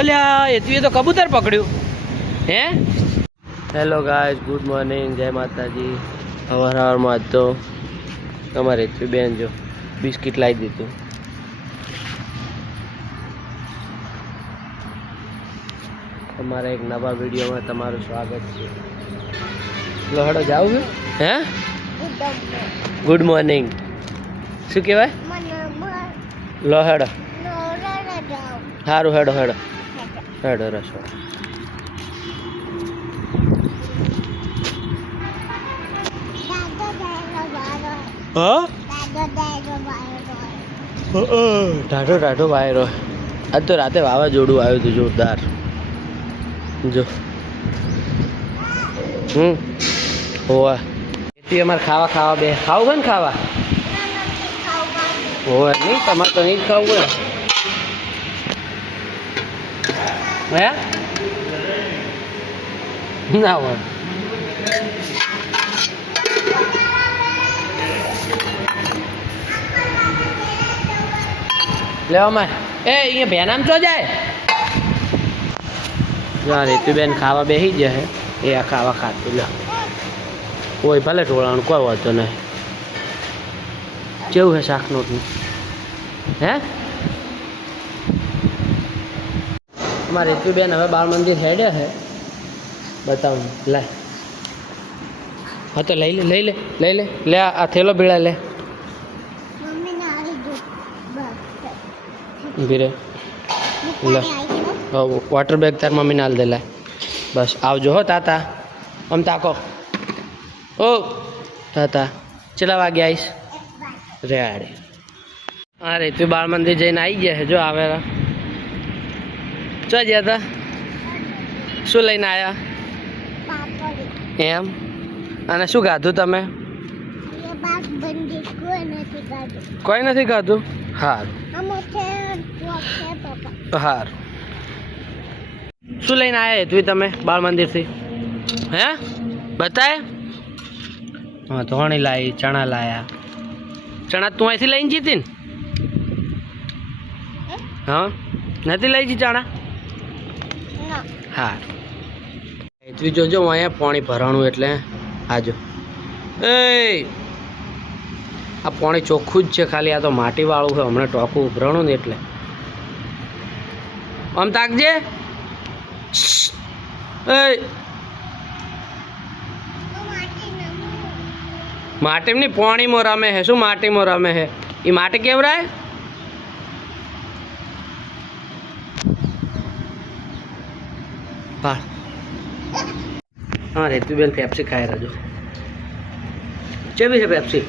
અલ્યા એથી તો કબૂતર પકડ્યું હે. હેલો ગાઈઝ, ગુડ મોર્નિંગ, જય માતાજી. સવારમાં આજ તો તમારે એથી બેન જો બિસ્કિટ લાવી દીધું. તમારા એક નવા વિડીયોમાં તમારું સ્વાગત છે. લોહડો જાવ હે ગુડ મોર્નિંગ શું કહેવાય? લોહડો સારું હેડો હેડો હેડો રસો. ટાઢો ટાઢો વાયરો આજ તો રાતે વાવાઝોડું આવ્યું હતું જોરદાર. જો હોવા એથી અમારે ખાવા બે ખાવું હોય ને ખાવા હોય નહીં તમારે તો નહીં જ ખાવું હોય હે ના હોય. લેવા માં એ અહીંયા ભેનામ ચો જાય રેતુબેન ખાવા બેસી જાય એ આ ખાવા ખાતું લે કોઈ ભલે ટોળાનું કોઈ વાંધો નહીં. કેવું છે શાકનોટનું હે? અમારે રેતુબેન હવે બાળ મંદિર હેડે છે બતાવું લે. હા તો લઈ લે લે આ થેલો ભીડા લે ભીરે લે વોટર બેગ તાર મમ્મીને હાલ દે લે. બસ આવજો હો તાતા. આમ તાકો ઓ તાતા ચલા વાગે આવીશ રેડે. હા રેતુ બાળ મંદિર જઈને આવી ગયા છે જો આવેલા. ચો ગયા હતા શું લઈને આવ્યા એમ? અને શું ખાધું તમે? કોઈ નથી ખાધું. હારું હારું. શું લઈને આવ્યા તું તમે બાળ મંદિરથી હે બતાય? હા ધોણી લાવી ચણા લાયા. ચણા તું અહીંથી લઈને જીતી ને? હા નથી લઈ જી ચણા? હા એટલી જોજો હું અહીંયા પાણી ભરાણું એટલે આજો. એ આ પાણી ચોખ્ખું જ છે ખાલી આ તો માટીવાળું છે. હમણાં ટોપું ઉભરાણું ને એટલે આમ તાકજે. માટીની પાણીમાં રમે હે. શું માટીમાં રમે હે? એ માટી કેવરાય? હા રેતુબેન પેપ્સી ખાઈ રહ્યો. કેવી છે પેપ્સી?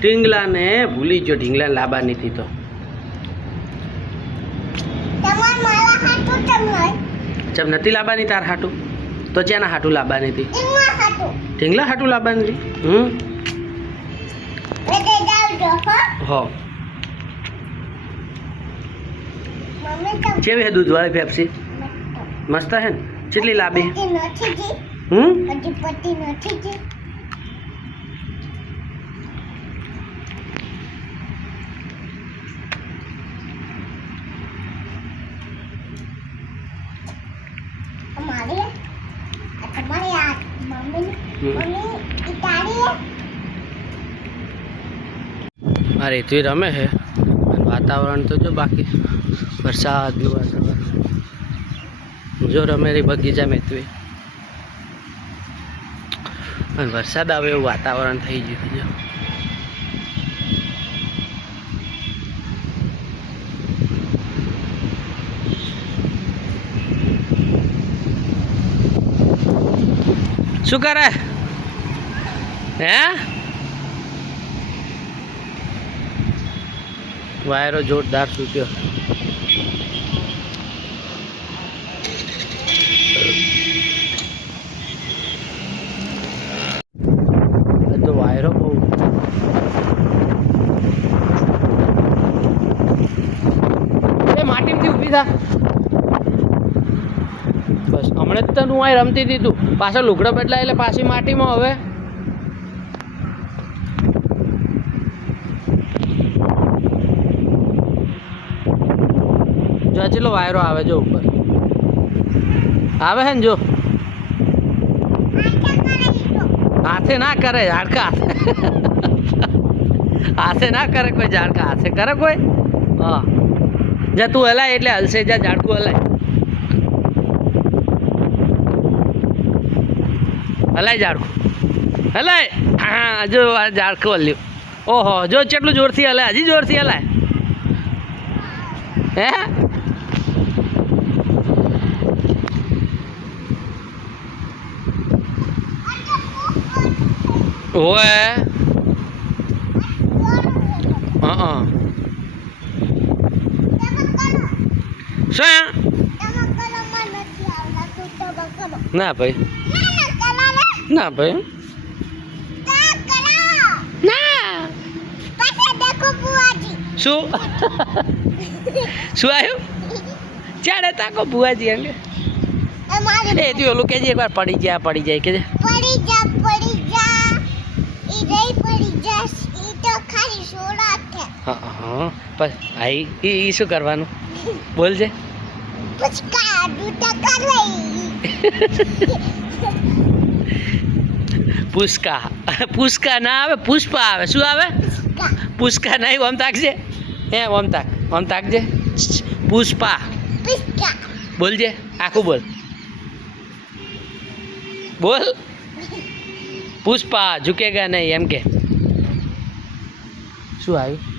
ઢીંગલા ને ભૂલી ગયો. ઢીંગલા લાવવાની હતી તો ચમ નથી લાવવાની તાર હાટું તો ચેના હાટું લાવવાની હતી? ઢીંગલા હાટું લાવવાની હતી. હો કેવી હે દૂધવાળી પેપ્સી? મસ્ત હે ને? કેટલી લાંબી? અરે તું રમે છે. વાતાવરણ તો જો બાકી વરસાદનું વાતાવરણ જો રમે રે બગીચા મેં તું અને વરસાદ આવે એવું વાતાવરણ થઈ ગયું છે. શું કરે હે? વાયરો જોરદાર સૂચ્યો. તો વાયરો બહુ માટીમાંથી ઊભી થા. બસ હમણાં જ તને હું અહીં રમતી હતી તું પાછળ લુગડા બદલાય એટલે પાછી માટીમાં. હવે જો આ ચેલો વાયરો આવે જો ઉપર આવે હે ને જો હાથે ના કરે ઝાડકા હાથે ના કરે કોઈ ઝાડકા હાથે કરે કોઈ હા જા તું હલાય એટલે હલશે જા ઝાડકું હલાય હલાય ઝાડકું હલાય હા જો આ ઝાડકું હલ્યું ઓહો જો કેટલું જોરથી હલાય હજી જોરથી હલાય હે ઓએ હા શું ના ભાઈ ના ભાઈ ના શું શું આવ્યું ચાડે તાકો બુઆજી અંગે એ તું ઓલું કેજે એકવાર પડી જાય કે હા બસ આઈ ઈ શું કરવાનું બોલજે પુષ્કા પુષ્કા ના આવે પુષ્પા આવે શું આવે પુષ્કા નહીં ઓમ તાકજે હે ઓમ તાકજે પુષ્પા બોલજે આખું બોલ પુષ્પા ઝુકેગા નહીં એમ કે શું આવ્યું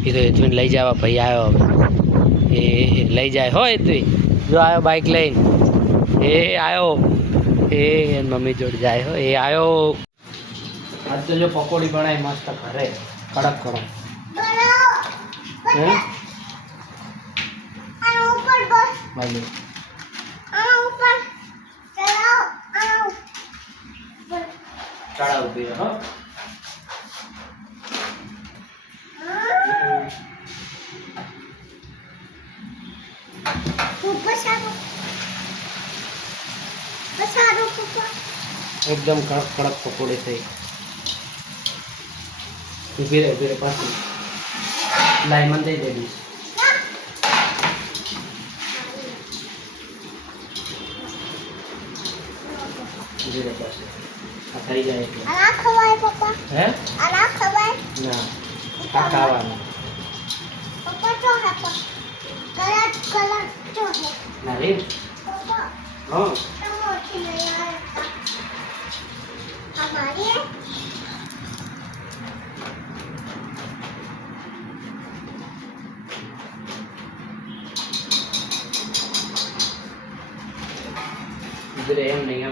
એ તો હેતુને લઈ જવા ભાઈ આવ્યો હવે એ લઈ જાય હોય તું જો આવ્યો બાઇક લઈને એ આવ્યો એ મમ્મી જોડે જાય હો એ આવ્યો આજ તો જો પકોડી બનાવી મસ્ત ઘરે કડક કડક હે ભાઈ ચડાવ ઉભી રહો एकदम कड़क कड़क पकोड़े થઈ ઉભી રહે પાછી લાઈ મન દઈ દેવી ઉભી રહે પાછી આ થઈ જાય એટલે આ ખવાય પપ્પા હે આ ખવાય ના આ ખાવાનું પપ્પા તો હે કલર તો હે ના રે પપ્પા હા મોટી નહીં આ हमारी इधर एम नहीं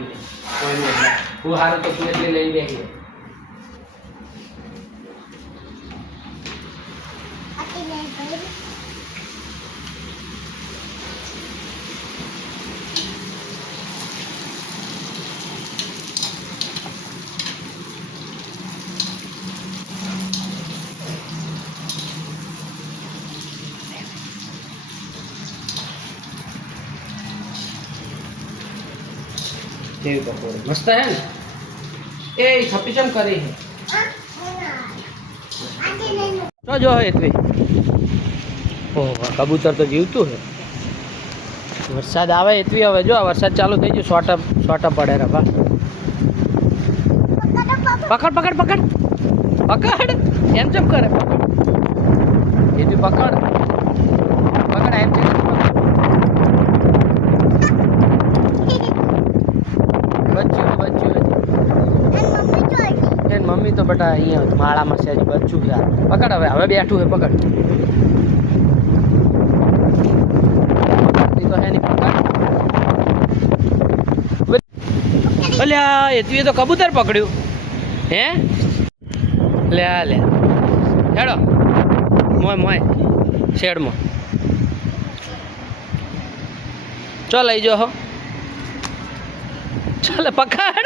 कोई नहीं वो हारो तो प्लेट ले लेंगे ही पकौड़े मस्त है ना ए छपीचम करी है तो जो है इतनी ओह कबूतर तो जीवतु है वरसाद आवे इतनी हवे जो वरसाद चालू થઈ ગયો સોટા પડે રે બા પકડ એમ ચમ કરે એ બી પકડ એમ ચમ मम्मी तो बेटा अँ माड़ा में से बच्चू यार पकड़ हवे बैठू है पकड़ तो है नहीं पकड़ अल्या ये तो कबूतर पकड़ू हे ले हेड़ो मोय शेड में चल आई जो हो चल पकड़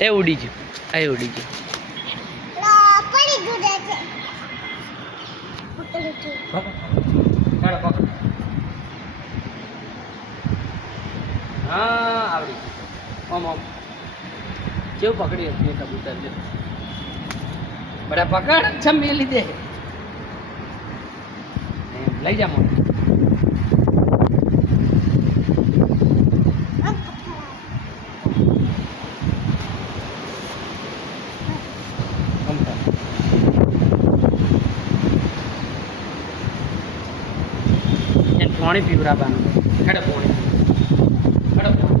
ए उड़ी जो आई उड़ी जो पड़ी गुडे છે પકડી તો ચાલો પકડ હા આવડી ઓમ કેવું પકડી હતી કબૂતર જો બડા પકડ છમ મેલી દે લઈ જા મોને. પાણી પીવડાવવાનું ખેડે પાણી ખેડે પાણી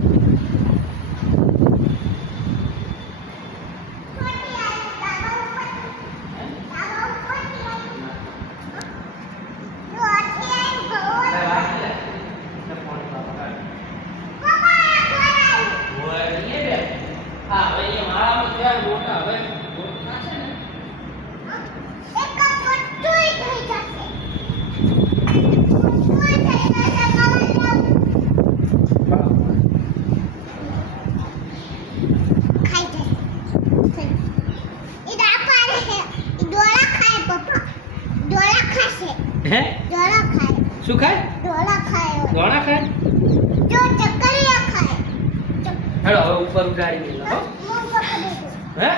હે શું ખાય? દોણા ખાય? હેડો હવે ઉપર ઉડાડી દે. હે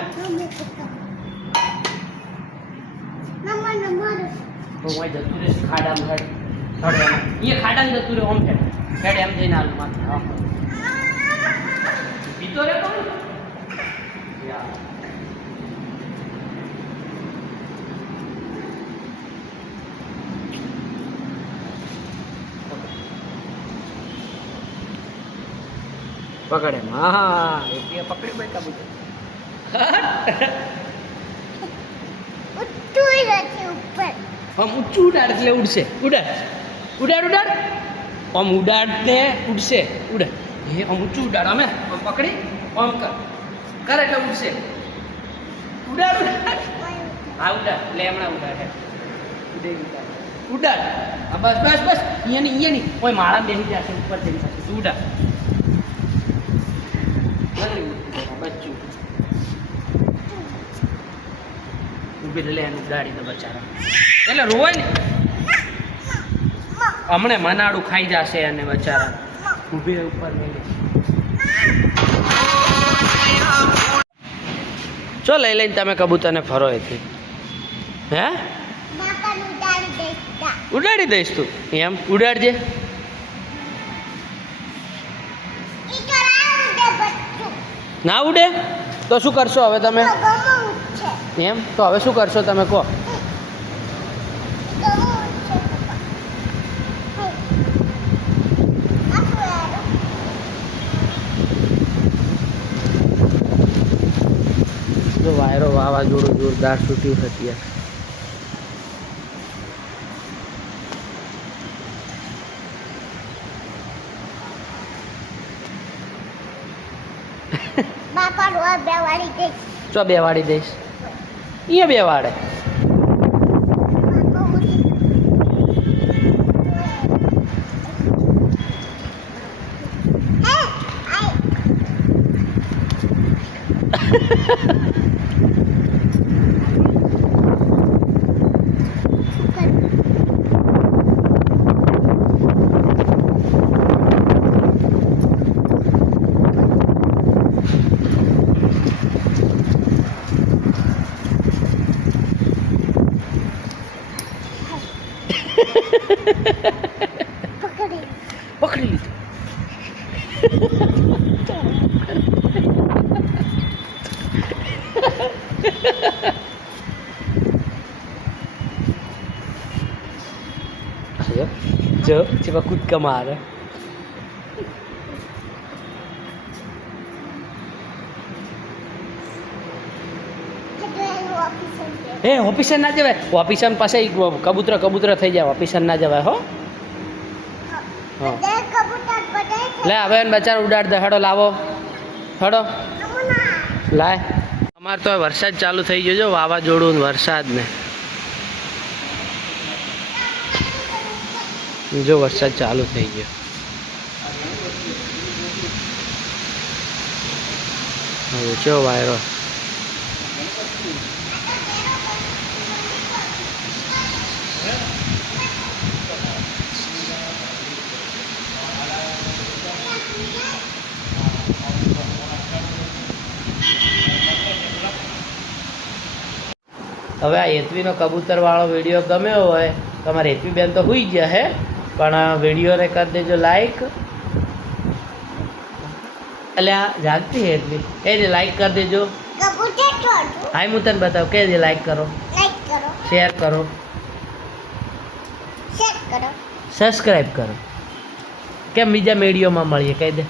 હું જતું રહેશે ખાડામાં હેડ અહીંયા ખાડામાં જતું રહે. ઓમ હેડ એમ જઈને આલું માથે. હા પીતો રે કોણ યાર. પકડે હા એ પકડી ભાઈ કબૂતર આમ ઊંચું ઉડાડ એટલે ઉડશે. ઉડાડ ઉડાડ ઉડાડ આમ ઉડાડ ને ઉડશે. ઉડાડ એ આમ ઊંચું ઉડાડ. અમે આમ પકડી આમ કર એટલે ઉડશે. ઉડાડ ઉડાડ હા ઉડાડ લે હમણાં ઉડાડ ઉડાડ હા બસ બસ બસ અહીંયા નહીં કોઈ માળા બેસી જશે ઉપર જઈ જશે. તું ઉડાડ બચ્ચું ઉભી લે એનું ગાડી તો બચારા એટલે રોવાય ને હમણે મનાડું ખાઈ જશે અને બચારા ઊભી ઉપર લઈ લે. ચો લઈ લઈને તમે કબૂતરને ફરો એથી. હે ઉડાડી દઈશ તું એમ ઉડાડજે. ના ઉડે તો શું કરશો હવે તમે? એમ તો હવે શું કરશો તમે કહો? જો વાયરો વાવાઝોડું જોરદાર છૂટ્યું હતી. ચો બે વાડી દઈશ. અહીંયા બે વાડે પકડી લીધું. જો જેવા કૂદકા મારે. એ ઓફિસર ના જવાય. ઓફિસર પાસે કબૂતર થઈ જાય. ઓફિસર ના જવાય હો. લે હવે બચારા ઉડાડ દે. હડો લાવો હડો લાય. અમારે તો વરસાદ ચાલુ થઈ ગયો. જો વાવાઝોડું વરસાદ ને જો વરસાદ ચાલુ થઈ ગયો. હવે જો વાયરો હવે આ હેતવીનો કબૂતરવાળો વિડીયો ગમ્યો હોય તમારે હેપી બેન તો હોઈ ગયા હે, પણ વિડીયોને કરી દેજો લાઈક. એટલે આ જાગતી હે એટલી એ લાઈક કરી દેજો. હાય હું તને બતાવું કે જે લાઈક કરો, શેર કરો, સબસ્ક્રાઈબ કરો. કેમ બીજા વિડીયોમાં મળીએ કહી દે.